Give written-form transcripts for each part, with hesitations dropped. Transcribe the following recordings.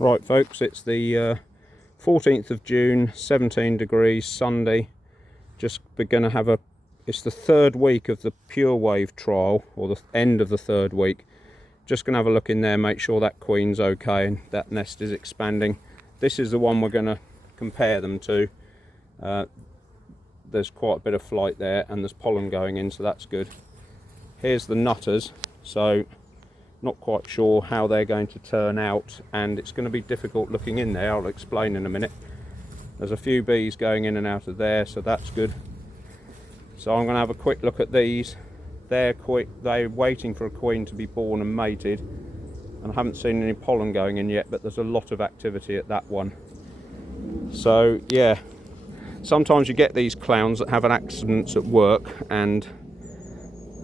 Right folks, it's the 14th of June, 17 degrees, Sunday. Just going to have it's the third week of the Purewave trial, or the end of the third week. Just going to have a look in there, make sure that queen's okay and that nest is expanding. This is the one we're going to compare them to. There's quite a bit of flight there and there's pollen going in, so that's good. Here's the nutters, so not quite sure how they're going to turn out, and it's going to be difficult looking in there. I'll explain in a minute. There's a few bees going in and out of there, so that's good. So I'm going to have a quick look at these. They're waiting for a queen to be born and mated, and I haven't seen any pollen going in yet, but there's a lot of activity at that one. So yeah, sometimes you get these clowns that have an accident at work and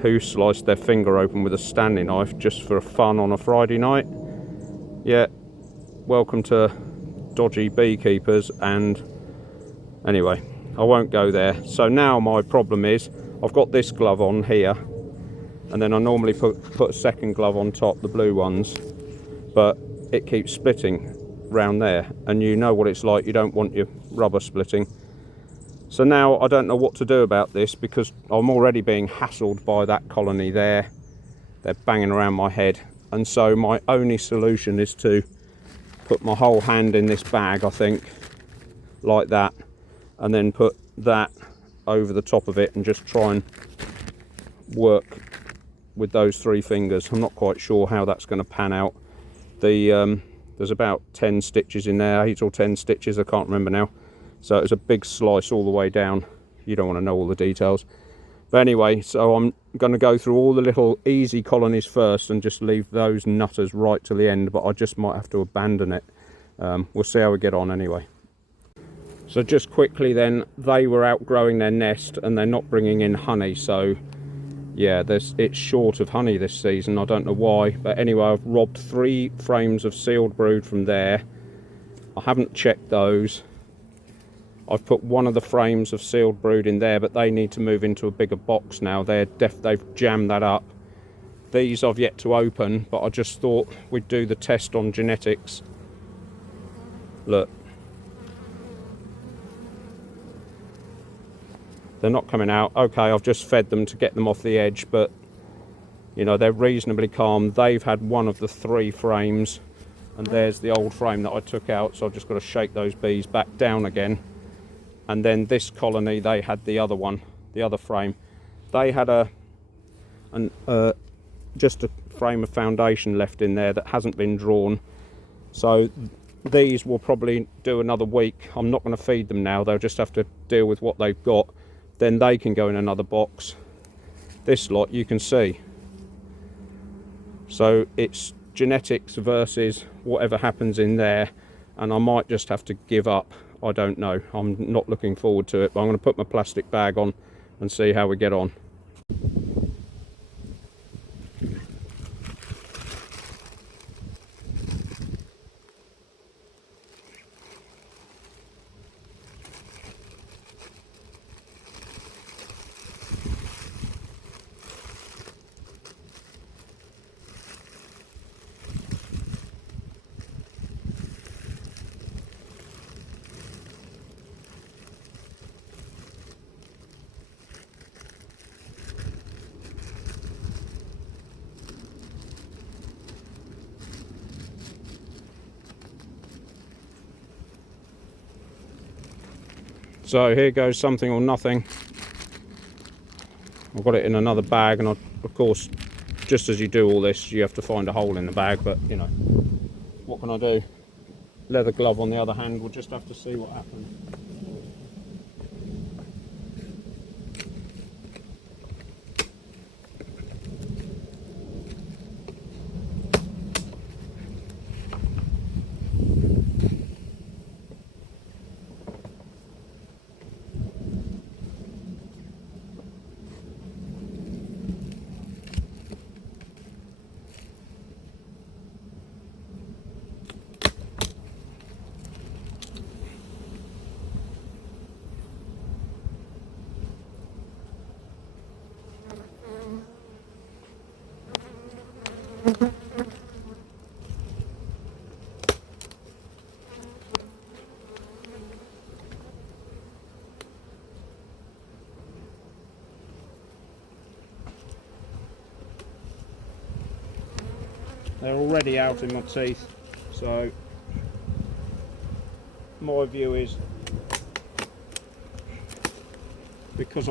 who sliced their finger open with a Stanley knife just for fun on a Friday night. Yeah, welcome to dodgy beekeepers. And anyway, I won't go there. So now my problem is I've got this glove on here, and then I normally put a second glove on top, the blue ones, but it keeps splitting round there, and you know what it's like, you don't want your rubber splitting. So now I don't know what to do about this, because I'm already being hassled by that colony there. They're banging around my head, and so my only solution is to put my whole hand in this bag, I think, like that, and then put that over the top of it and just try and work with those three fingers. I'm not quite sure how that's going to pan out. There's about 10 stitches in there, 8 or 10 stitches, I can't remember now. So it's a big slice all the way down. You don't want to know all the details. But anyway, so I'm going to go through all the little easy colonies first and just leave those nutters right to the end, but I just might have to abandon it. We'll see how we get on anyway. So just quickly then, they were outgrowing their nest and they're not bringing in honey. So yeah, it's short of honey this season. I don't know why. But anyway, I've robbed 3 frames of sealed brood from there. I haven't checked those. I've put one of the frames of sealed brood in there, but they need to move into a bigger box now. They've jammed that up. These I've yet to open, but I just thought we'd do the test on genetics. Look. They're not coming out. Okay, I've just fed them to get them off the edge, but you know, they're reasonably calm. They've had one of the 3 frames, and there's the old frame that I took out, so I've just got to shake those bees back down again. And then this colony, they had the other one, the other frame. They had just a frame of foundation left in there that hasn't been drawn. So these will probably do another week. I'm not going to feed them now. They'll just have to deal with what they've got. Then they can go in another box. This lot you can see. So it's genetics versus whatever happens in there, and I might just have to give up. I don't know. I'm not looking forward to it, but I'm going to put my plastic bag on and see how we get on. So here goes something or nothing. I've got it in another bag, and of course, just as you do all this, you have to find a hole in the bag, but you know, what can I do? Leather glove on the other hand, we'll just have to see what happens. They're already out in my teeth, so my view is, because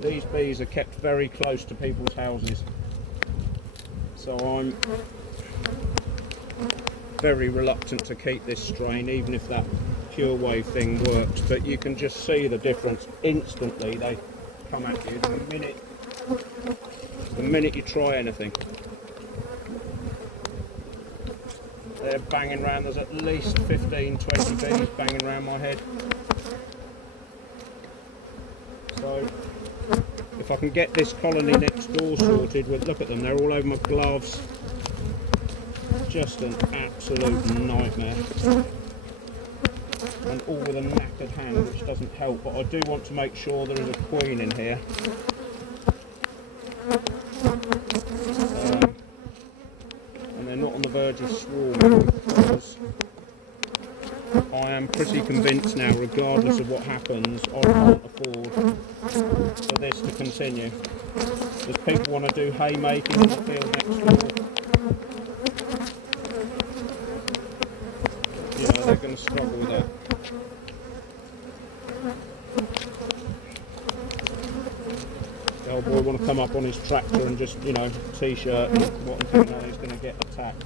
these bees are kept very close to people's houses, so I'm very reluctant to keep this strain, even if that Purewave thing works. But you can just see the difference instantly. They come at you the minute you try anything. They're banging around. There's at least 15, 20 bees banging around my head. So if I can get this colony next door sorted, look at them, they're all over my gloves. Just an absolute nightmare. And all with a knackered hand, which doesn't help, but I do want to make sure there is a queen in here. And they're not on the verge of swarming, because I am pretty convinced now, regardless of what happens, I can't afford for this to continue. Because people want to do haymaking in the field next door. You know, they're going to struggle with that. The old boy want to come up on his tractor and just, you know, t-shirt and what I'm thinking, he's going to get attacked.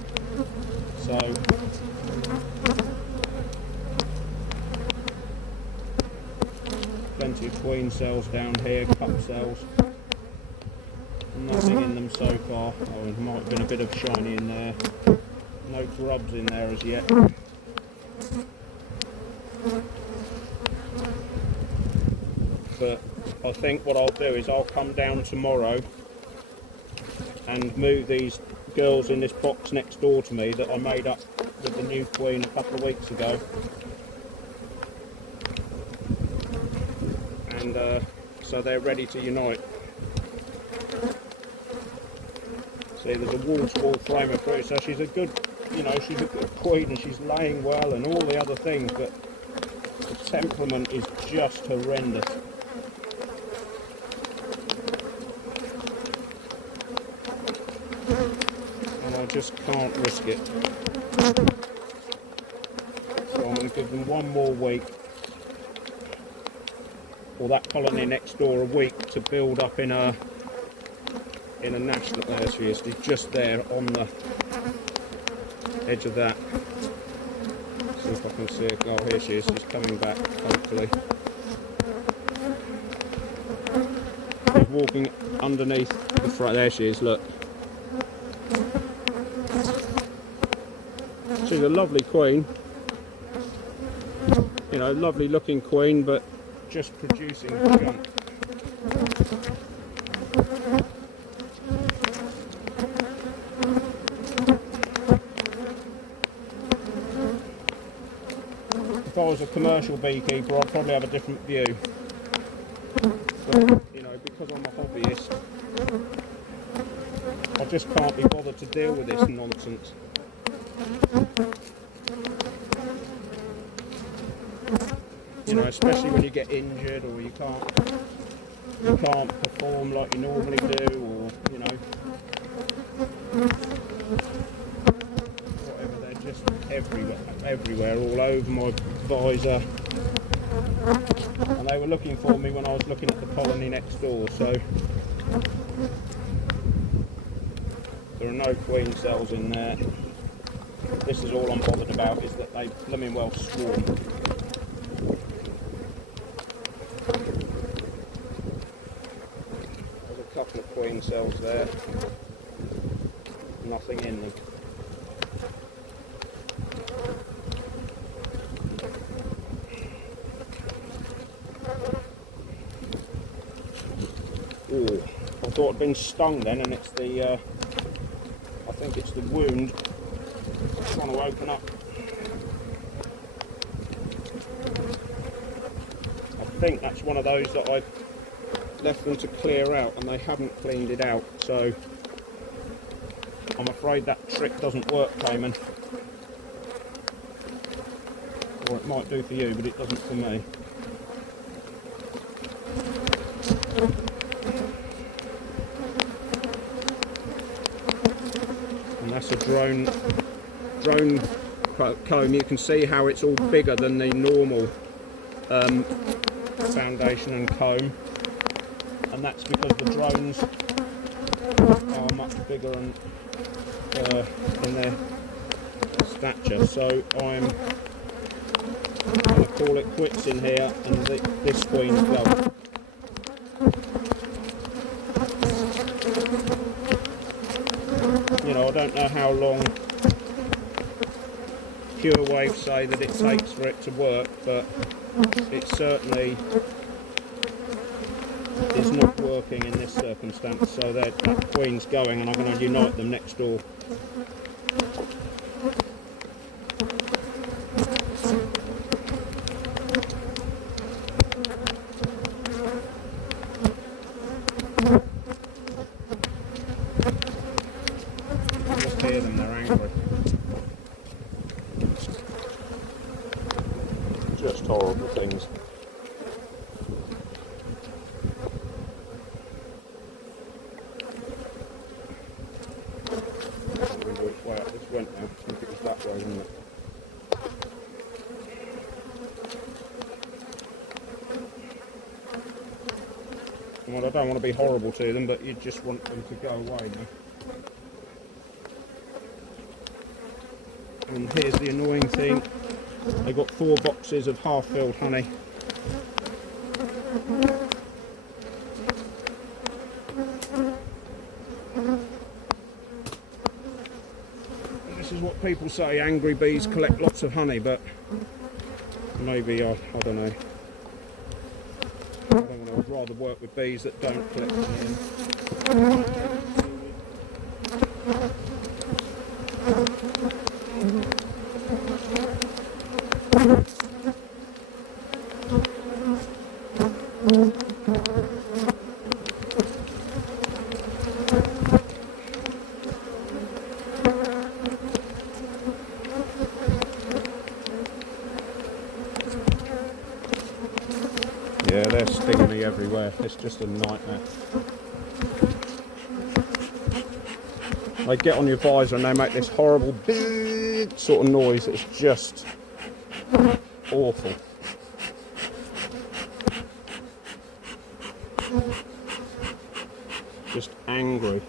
So plenty of queen cells down here, cup cells. Nothing in them so far. Oh, there might have been a bit of shiny in there. No grubs in there as yet. But I think what I'll do is I'll come down tomorrow and move these girls in this box next door to me that I made up with the new queen a couple of weeks ago. And so they're ready to unite. See, there's a wall-to-wall flame of fruit, so she's a good, you know, she's a good queen and she's laying well and all the other things, but the temperament is just horrendous. And I just can't risk it. So I'm going to give them one more week, or that colony next door a week, to build up in a national, there she is, she's just there on the edge of that. See if I can see her. Oh, here she is, she's coming back, hopefully. She's walking underneath the front, there she is, look. She's a lovely queen, you know, lovely looking queen, but just producing junk. If I was a commercial beekeeper, I'd probably have a different view. But, you know, because I'm a hobbyist, I just can't be bothered to deal with this nonsense. You know, especially when you get injured or you can't perform like you normally do, or, you know, whatever, they're just everywhere, all over my visor. And they were looking for me when I was looking at the colony next door, so there are no queen cells in there. This is all I'm bothered about, is that they blooming well swarm. There's a couple of queen cells there, nothing in them. Ooh, I thought I'd been stung then, and it's the, I think it's the wound trying to open up. I think that's one of those that I left them to clear out and they haven't cleaned it out, so I'm afraid that trick doesn't work, Cayman. Or it might do for you, but it doesn't for me. That's a drone comb. You can see how it's all bigger than the normal foundation and comb, and that's because the drones are much bigger and in their stature. So I'm going to call it quits in here, and this queen's go. You know, I don't know how long Purewave say that it takes for it to work, but it certainly is not working in this circumstance. So that queen's going, and I'm going to unite them next door. Just hear them, they're angry. Just horrible things. Which way up this went now? I think it was that way, wasn't it? Well, I don't want to be horrible to them, but you just want them to go away now. And here's the annoying thing. They got 4 boxes of half-filled honey. And this is what people say, angry bees collect lots of honey, but maybe, I don't know. I'd rather work with bees that don't collect honey. Yeah, they're stinging me everywhere. It's just a nightmare. They get on your visor and they make this horrible sort of noise. It's just awful. Just angry.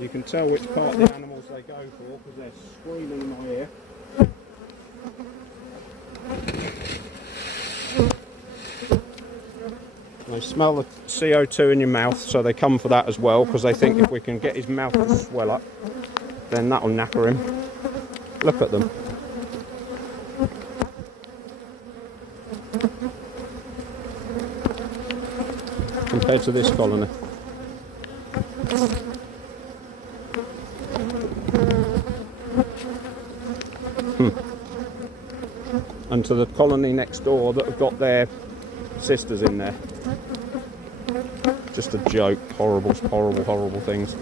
You can tell which part of the animals they go for because they're screaming in my ear. They smell the CO2 in your mouth, so they come for that as well, because they think if we can get his mouth to swell up, then that'll knacker him. Look at them. Compared to this colony. And to the colony next door that have got their sisters in there. Just a joke. Horrible, horrible, horrible things.